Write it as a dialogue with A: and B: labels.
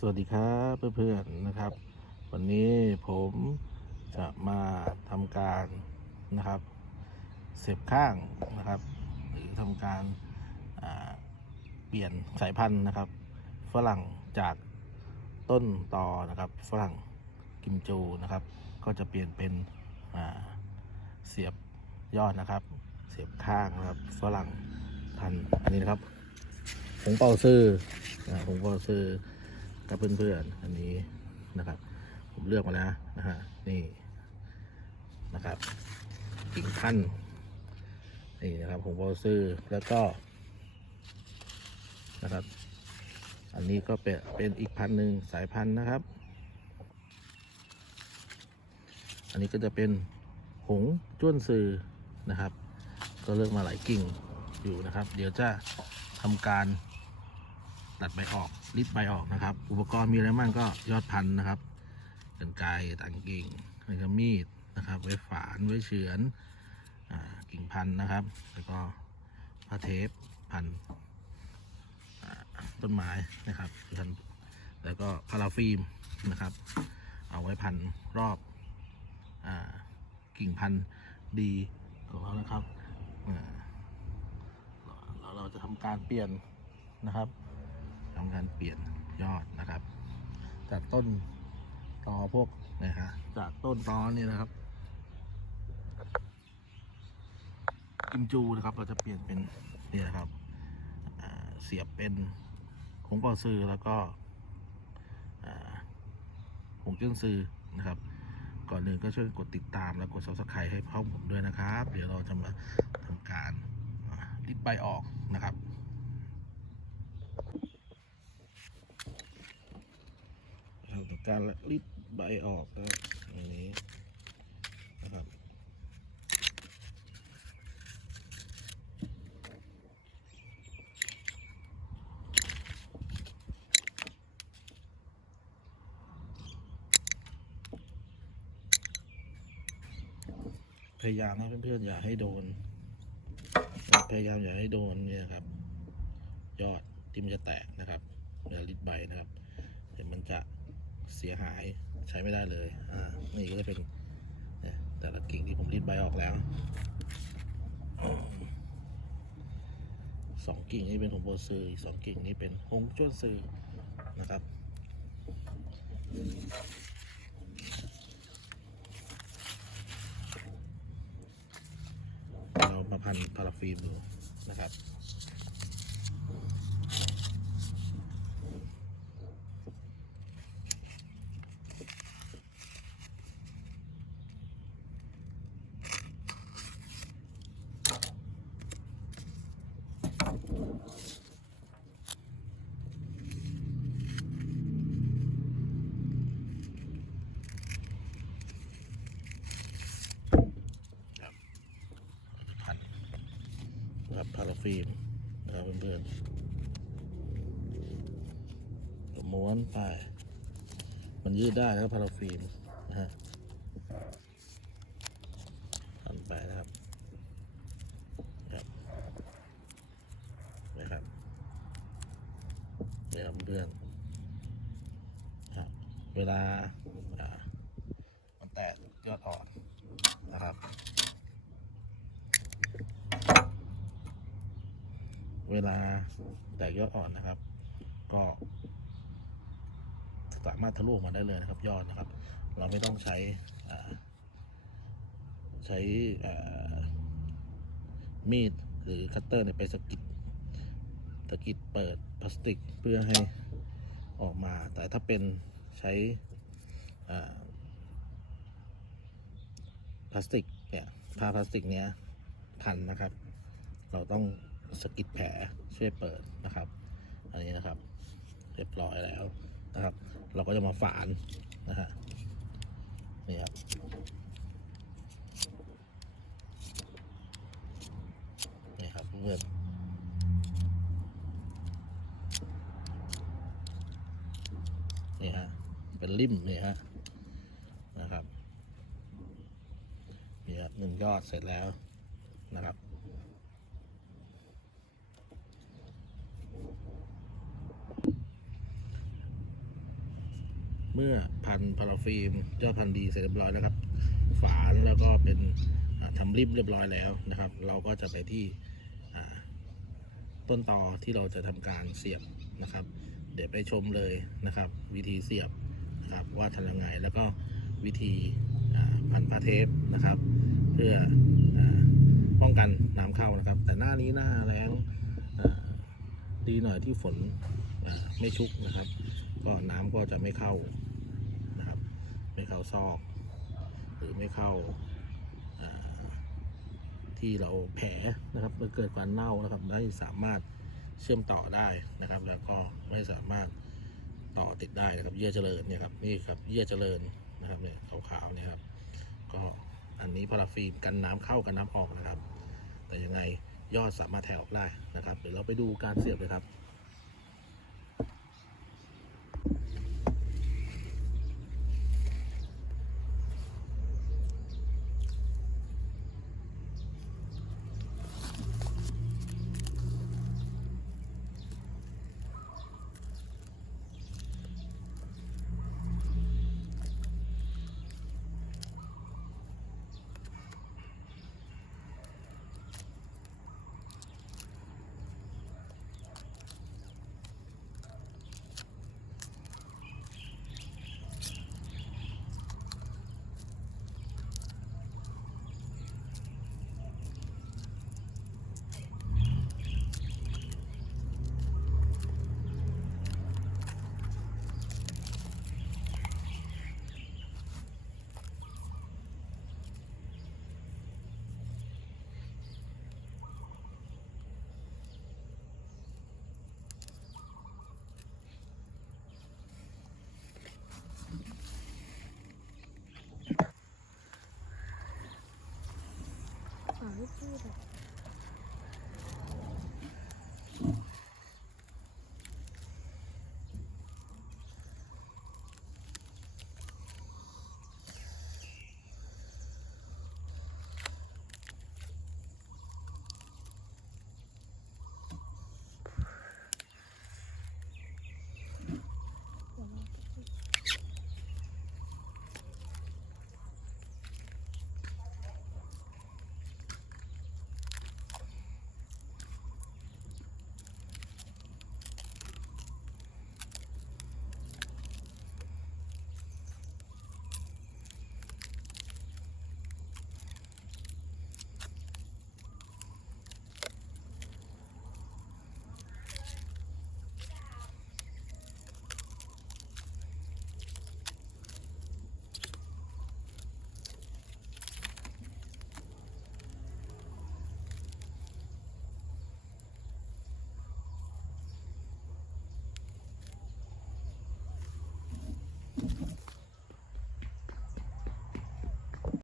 A: สวัสดีครับเพื่อนๆนะครับ วันนี้ผมจะมาทำการนะครับ เสียบข้างนะครับ หรือทำการาเปลี่ยนสายพันธุ์นะครับ ฝรั่งจากต้นตอนะครับ ฝรั่งกิมจูนะครับ ก็จะเปลี่ยนเป็นเสียบยอดนะครับ เสียบข้างนะครับ ฝรั่งพันธุ์อันนี้นะครับผงเป่าซื้อผงเป่าซื้อ กับเพื่อนๆอันนี้นะครับ ผมเลือกมาแล้วนะฮะนี่นะครับกิ่งพันนี่นะครับผมก็ซื้อแล้วก็นะครับ อันนี้ก็เป็นเป็นอีกพันหนึ่งสายพันธุ์นะครับ อันนี้ก็จะเป็นหงจ้วนซือนะครับ ก็เลือกมาหลายกิ่งอยู่นะครับ เดี๋ยวจะทำการ ตัดใบออกริดใบออกนะครับ อุปกรณ์มีอะไรบ้างก็ยอดพันธุ์นะครับกันไกรตัดกิ่งแล้วก็มีดนะครับ ไว้ฝานไว้เฉือนอากิ่งพันธุ์นะครับ แล้วก็ผ้าเทปพันต้นไม้นะครับพันแล้วก็พาราฟิล์มนะครับ เอาไว้พันรอบอากิ่งพันธุ์ดีของเรานะครับอ่าเราเราจะทำการเปลี่ยนนะครับ ทำการเปลี่ยนยอดนะครับ จากต้นตอพวกนะฮะจากต้นตอนี่นะครับกิมจูนะครับ เราจะเปลี่ยนเป็นนี่นะครับเสียบเป็นหงเปาซือแล้วก็อ่าหงเจิ้งซือนะครับก่อนอื่นก็ช่วยกดติดตามและกด subscribe ให้พ่อผมด้วยนะครับ เดี๋ยวเราจะมาทำการริดใบออกนะครับ ทำ การรีดใบออกนะครับอันนี้นะครับพยายามนะเพื่อนๆอย่าให้โดน พยายามอย่าให้โดนเนี่ยครับ ยอดที่มันจะแตกนะครับอย่าริดใบนะครับ เดี๋ยวมันจะ สียหายใช้ไม่ได้เลย อ่า นี่ก็จะเป็นแต่ละกิ่งที่ผมรีดใบออกแล้วอสองกิ่งนี้เป็นหงโบซืออีกสองกิ่งนี้เป็นหงจ้วนซือนะครับ เรามาพันพาราฟิล์มดูนะครับ พัน นะครับพาฟิล์มนะครับเพื่อนๆม้วนไป มันยืดได้ครับพาราฟิล์มนะฮะพันไปนะครับครับนะครับเนี่ยครับเพื่อนครับเวลาอ่ามันแตกยอดอ่อนนะครับ เวลาแตกยอดอ่อนนะครับ ก็สามารถทะลุออกมาได้เลยนะครับ ยอดนะครับ เราไม่ต้องใช้ใช้มีดหรือคัตเตอร์เนี่ยไปสะกิดสะกิดเปิดพลาสติกเพื่อให้ออกมา แต่ถ้าเป็นใช้พลาสติกเนี่ยผ้าพลาสติกเนี้ยพันนะครับ เราต้อง สกิดแผลช่วยเปิดนะครับ อันนี้นะครับ เรียบร้อยแล้วนะครับ เราก็จะมาฝานนะฮะนี่ครับนี่ครับเพื่อนนี่ฮะเป็นริมนี่ฮะนะครับนี่ครับหนึ่งยอดเสร็จแล้วนะครับ เมื่อพันพาราฟิล์มยอดพันดีเสร็จเรียบร้อยแล้วครับ ฝานแล้วก็เป็นอ่าทำริบเรียบร้อยแล้วนะครับ เราก็จะไปที่ต้นตอที่เราจะทำการเสียบนะครับ เดี๋ยวไปชมเลยนะครับ วิธีเสียบนะครับว่าทำยังไงแล้วก็วิธีพันผ้าเทปนะครับ เพื่ออป้องกันน้ำเข้านะครับ แต่หน้านี้หน้าแรงดีหน่อยที่ฝนไม่ชุกนะครับ ก็น้ำก็จะไม่เข้า ไม่เข้าซอก หรือไม่เข้าที่เราแผลนะครับมันเกิดการเน่านะครับไม่สามารถเชื่อมต่อได้นะครับ แล้วก็ไม่สามารถต่อติดได้นะครับ เยื่อเจริญเนี่ยครับนี่ครับเยื่อเจริญนะครับเนี่ยขาวๆเนี่ยครับ ก็อันนี้พาราฟิล์มกันน้ำเข้ากันน้ำออกนะครับ แต่ยังไงยอดสามารถแถวออกได้นะครับ เดี๋ยวเราไปดูการเสียบเลยครับ